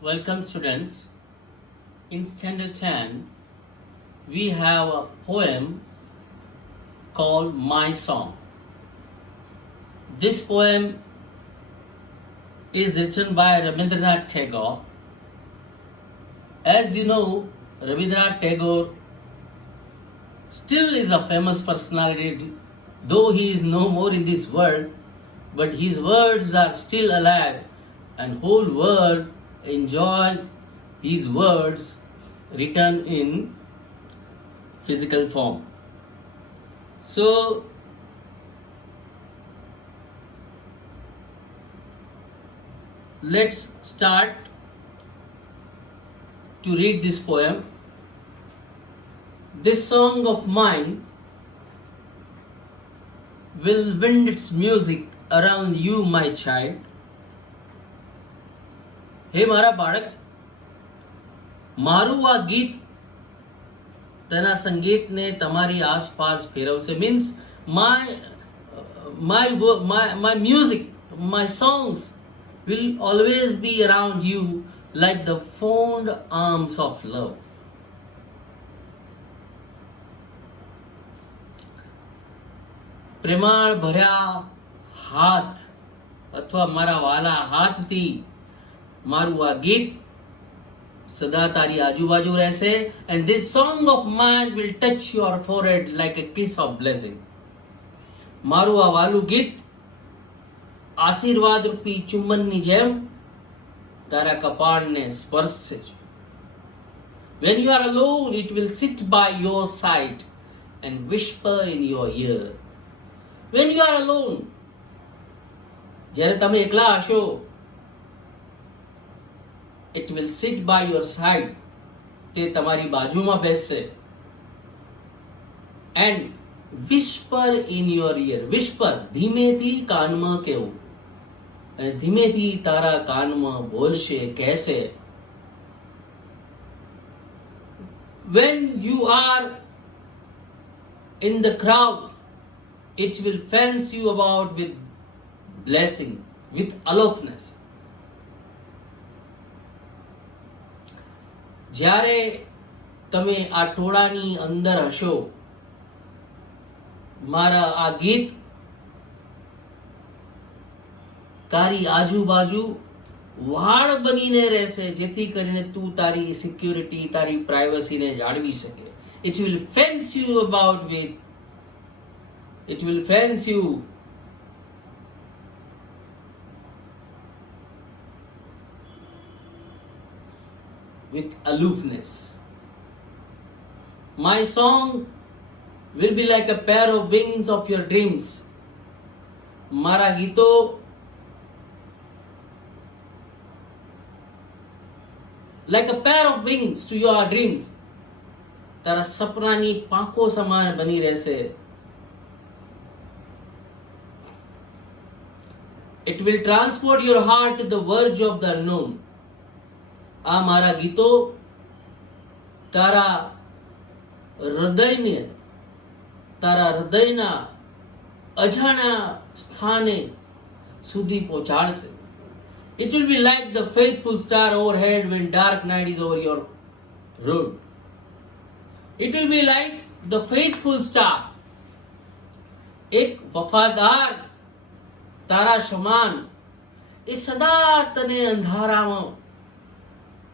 Welcome, students. In Standard 10, we have a poem called My Song. This poem is written by Rabindranath Tagore. As you know, Rabindranath Tagore still is a famous personality, though he is no more in this world, but his words are still alive, and whole world enjoy his words written in physical form. So let's start to read this poem. This song of mine will wind its music around you, my child. હે મારા બાળક, મારું આ ગીત તેના સંગીતને તમારી આસપાસ ફેરવશે. Means my music, my songs will always be around you like the fond arms of love. પ્રેમાળ ભર્યા હાથ અથવા મારા વાલા હાથથી મારું આ ગીત સદા તારી આજુબાજુ રહેશે. And this song of mine will touch your forehead like a kiss of blessing. મારું આ વાલું ગીત આશીર્વાદ રૂપી ચુંબનની જેમ તારા કપાળને સ્પર્શશે. When you are alone, it will sit by your side and whisper in your ear. When you are alone, જ્યારે તમે એકલા હશો, it will sit by your side, તે તમારી બાજુમાં બેસશે, and whisper in your ear. Whisper, ધીમેથી કાનમાં કહેવું, અને ધીમેથી તારા કાનમાં બોલશે, કહેશે. When you are in the crowd, it will fence you about with blessing, with aloofness. જ્યારે તમે આ ટોળાની અંદર હશો, મારા આ ગીત તારી આજુબાજુ વાળ બનીને રહેશે, જેથી કરીને તું તારી સિક્યુરિટી, તારી પ્રાઇવસીને જાળવી શકે. It will fence you about with, it will fence you with aloofness. My song will be like a pair of wings of your dreams. મારા ગીતો like a pair of wings to your dreams. તારા સપનાની પાંખો સમાન બની રહેશે. It will transport your heart to the verge of the unknown. આ મારા ગીતો તારા હૃદયના અજાણ્યા સ્થાને સુધી પહોંચાડશે. It will be like the faithful star overhead when dark night is over your road. It will be like the faithful star, એક વફાદાર તારા સમાન, એ સદા તને અંધારામાં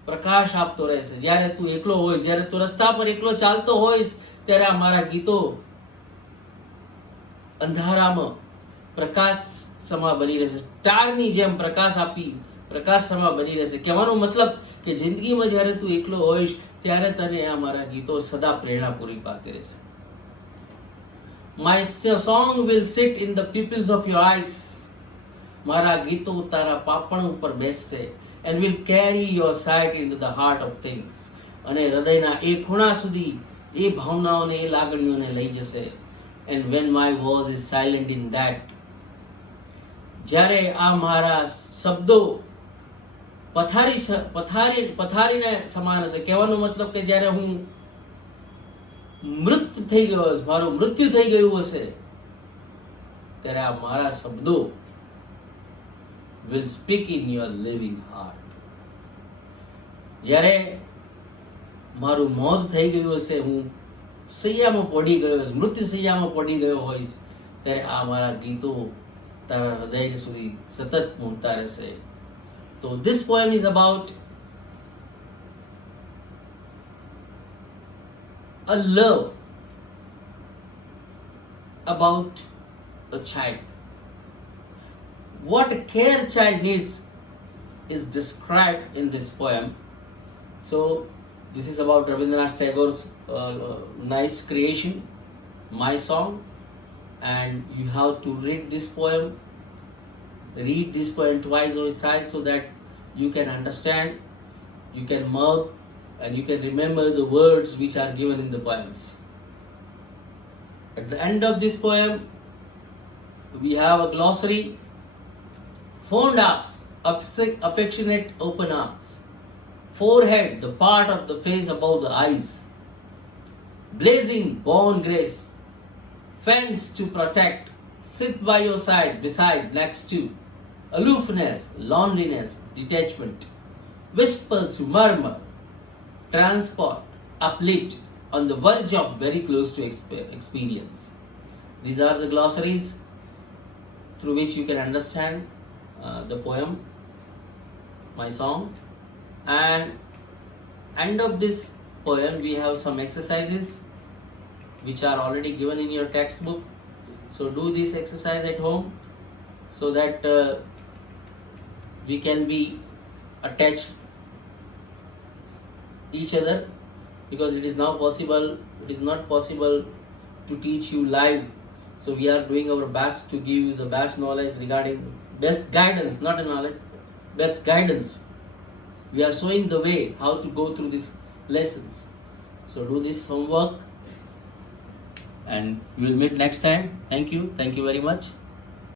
પ્રકાશ આપતો રહેશે. જ્યારે તું એકલો હોઈશ, જ્યારે તું રસ્તા પર એકલો ચાલતો હોઈશ, ત્યારે આ મારા ગીતો અંધારામાં પ્રકાશ સમા બની રહેશે. સ્ટારની જેમ પ્રકાશ આપી પ્રકાશ સમા બની રહેશે. કહેવાનો મતલબ કે જિંદગીમાં જ્યારે તું એકલો હોઈશ, ત્યારે તને આ મારા ગીતો સદા પ્રેરણા પૂરી પાડતી રહેશે. My song will sit in the pupils of your eyes. મારા ગીતો તારા પાપણ ઉપર બેસશે, and will carry your sight into the heart of things. અને હૃદયના એ ખૂણા સુધી એ ભાવનાઓને, એ લાગણીઓને લઈ જશે. And when my voice is silent in that, જ્યારે આ મારા શબ્દો પથારીને સમાન હશે. કહેવાનો મતલબ કે જ્યારે હું મૃત થઈ ગયો હશે, મારું મૃત્યુ થઈ ગયું હશે, ત્યારે આ મારા શબ્દો will speak in your living heart. જ્યારે મારું મોત થઈ ગયું હશે, હું સૈયામાં પડી ગયો હશે, મૃત્યુ સૈયામાં પડી ગયો હોઈશ, ત્યારે આ મારા ગીતો તારા હૃદય સુધી સતત પહોંચતા રહેશે. તો this poem is about a love, about a child. What a care child needs is described in this poem. So this is about Rabindranath Tagore's nice creation, My Song, and you have to read this poem twice or thrice so that you can understand, you can mark, and you can remember the words which are given in the poems. At the end of this poem, we have a glossary. Fond arms, affectionate open arms. Forehead, the part of the face above the eyes. Blazing born grace. Fence to protect. Sit by your side, beside, next to. Aloofness, loneliness, detachment. Whisper to murmur. Transport, uplift, on the verge of very close to experience. These are the glossaries through which you can understand the poem, My Song. And end of this poem we have some exercises which are already given in your textbook. So do this exercise at home so that we can be attached each other, because it is not possible to teach you live. So we are doing our best to give you the best knowledge regarding best guidance, not a knowledge, best guidance. We are showing the way how to go through these lessons. So do this homework and we will meet next time. Thank you very much.